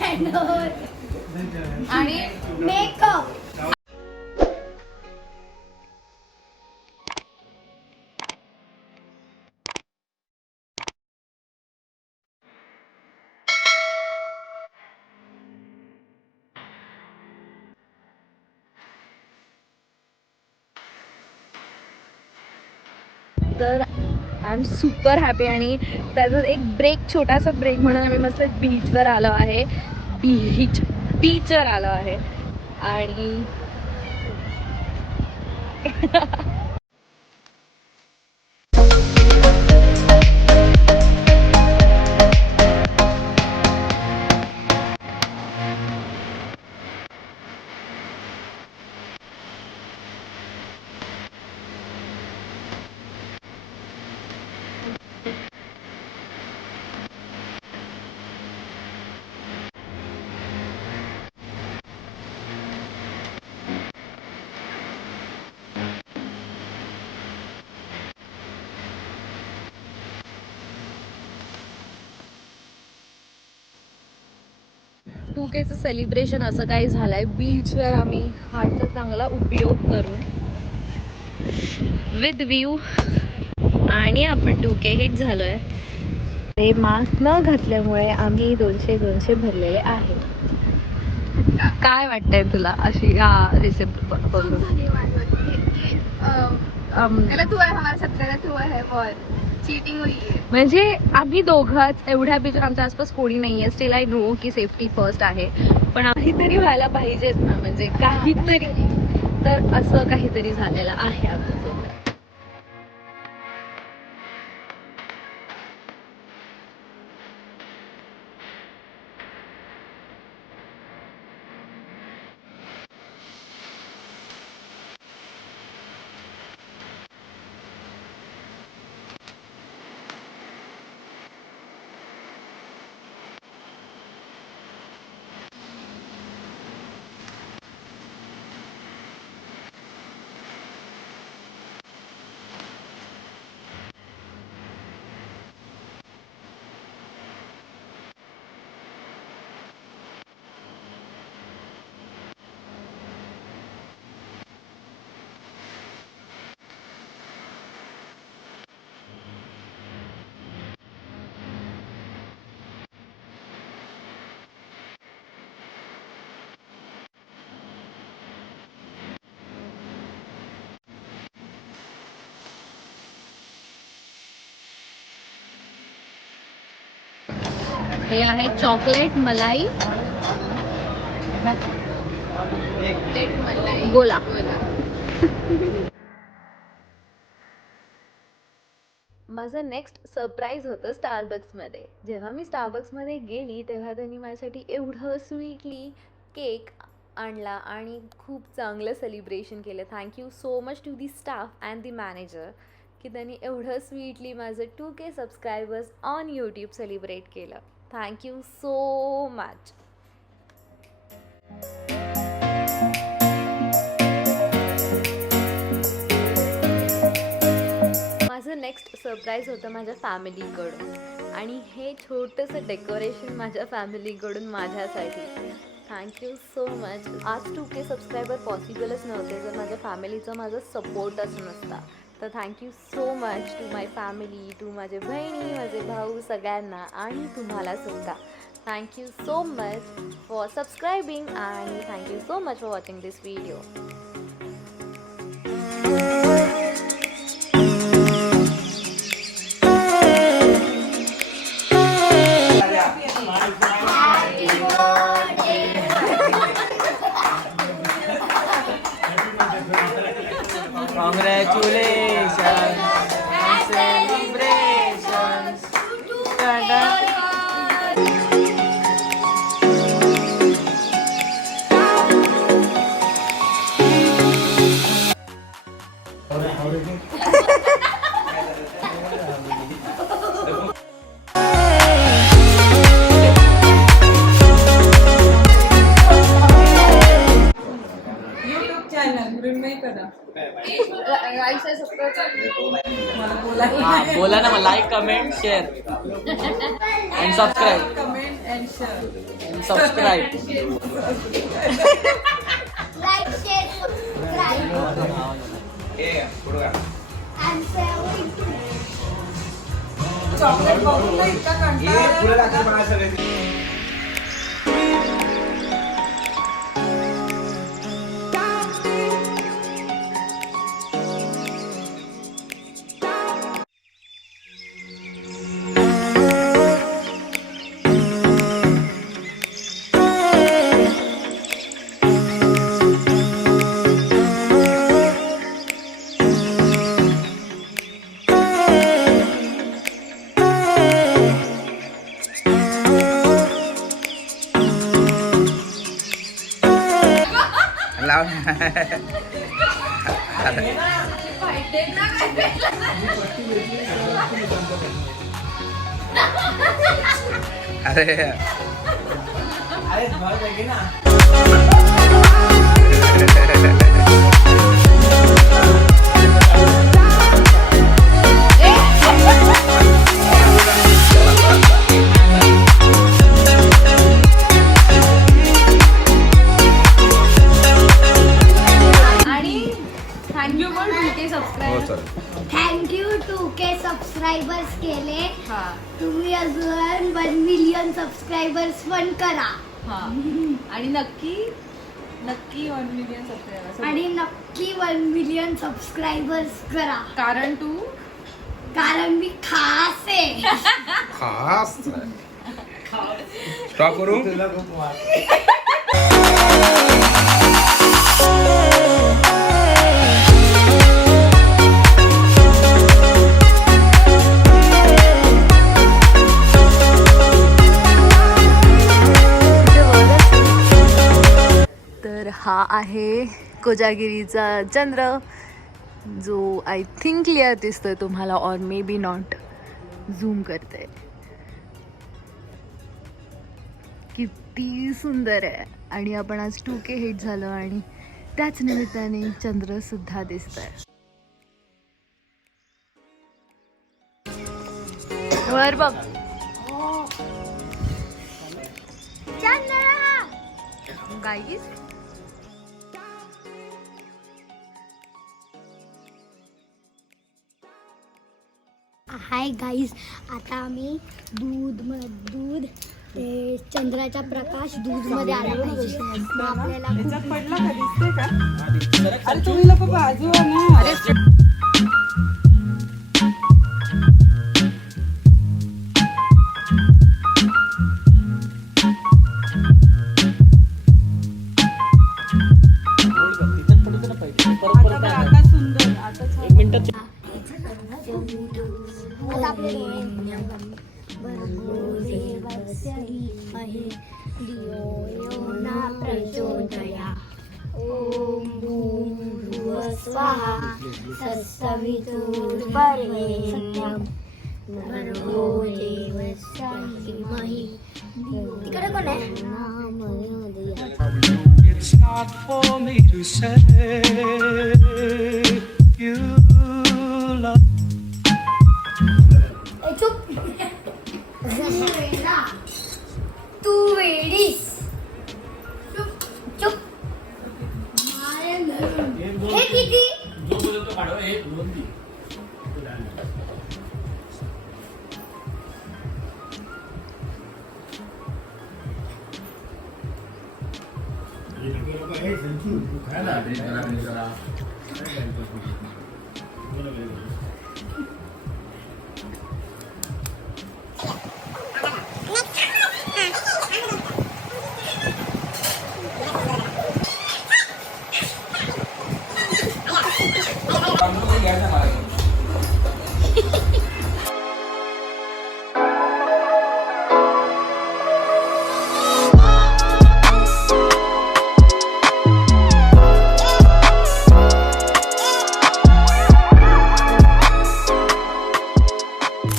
Candle आणि makeup. तर I am super happy आणि त्याचा एक ब्रेक, छोटासा ब्रेक म्हणून आम्ही मस्त बीचवर आलो आहे. बीचवर आलो आहे आणि टूकेचं सेलिब्रेशन असं काही झालंय बीचवर. आम्ही हार्टचा चांगला उपयोग करून विथ व्ह्यू आणि आपण 2K हिट झालोय. ते मास्क न घातल्यामुळे आम्ही 200 भरलेले आहे. काय वाटतंय तुला अशी हा रिसिप्ट बघून? तू आहे हमारे साथ गलत हुआ है बहुत चीटिंग हुई है. म्हणजे आम्ही दोघंच एवढ्या बीच, आमच्या आसपास कोणी नाहीये. स्टील आय नो की सेफ्टी फर्स्ट आहे, पण काहीतरी व्हायला पाहिजेच ना. म्हणजे काहीतरी, तर असं काहीतरी झालेलं आहे आमच्यासोबत. हे आहे चॉकलेट मलाई. बोला. माझं नेक्स्ट सरप्राईज होतं स्टारबक्समध्ये. जेव्हा मी स्टारबक्समध्ये गेली तेव्हा त्यांनी माझ्यासाठी एवढं स्वीटली केक आणला आणि खूप चांगलं सेलिब्रेशन केलं. Thank you so much to the staff and the manager की त्यांनी एवढं स्वीटली माझं 2K subscribers on YouTube celebrate केलं. Thank you so much. माझं नेक्स्ट सरप्राईज होतं माझ्या फॅमिलीकडून आणि हे छोटंसं डेकोरेशन माझ्या फॅमिलीकडून माझ्यासाठी. Thank you so much. आज 2K सबस्क्रायबर पॉसिबलच नव्हते जर माझ्या फॅमिलीचा माझा सपोर्टच नसता. तर thank you so much to my family, to माझे बहिणी, माझे भाऊ, सगळ्यांना आणि तुम्हाला सुद्धा. Thank you so much for subscribing आणि thank you so much for watching this video. Congratulations and celebrations. बोला ना, like comment share and subscribe. Comment and share. Subscribe. Like, share, subscribe. And sharing too. Chocolate बघून ना इतका कंटाळा आला. लाव. अरे अरे भाव जाएगी ना. आणि thank you for 2K subscribe. Thank you 2K subscribers केले. हा तुम्ही अजून 1 million subscribers पण करा. हा आणि नक्की 1 मिलियन सबस्क्रायबर्स. आणि नक्की 1 million subscribers करा. कारण मी खास आहे. खास स्टॉप करू. तुला खूप वाट. तर हा आहे कोजागिरीचा चंद्र, जो आय थिंक क्लिअर दिसतोय तुम्हाला, और मे बी नॉट. झूम करते. किती सुंदर आहे. आणि आपण आज 2K हिट झालो आणि त्याच निमित्ताने चंद्र सुद्धा दिसतंय. वर बघ. गाईस हाय गाईज, आता आम्ही दूध ते चंद्राचा प्रकाश दूधमध्ये आला पाहिजे. मग आपल्याला याच्यात पडला का? दिसते का? अरे तुम्ही लोक बाजू ना. आता सुंदर. आता छान. आता आपले डोळे भरपूर वसई आहे. दियो योना प्रचोदया. ओम भूर्भुवः स्वाहा तत्सवितुर्वरेण्यं भर्गो देवस्य धीमहि. तिकडे कोण आहे? It's not for me to say you love. चुप. तू वेडीस. चुप. हे किती?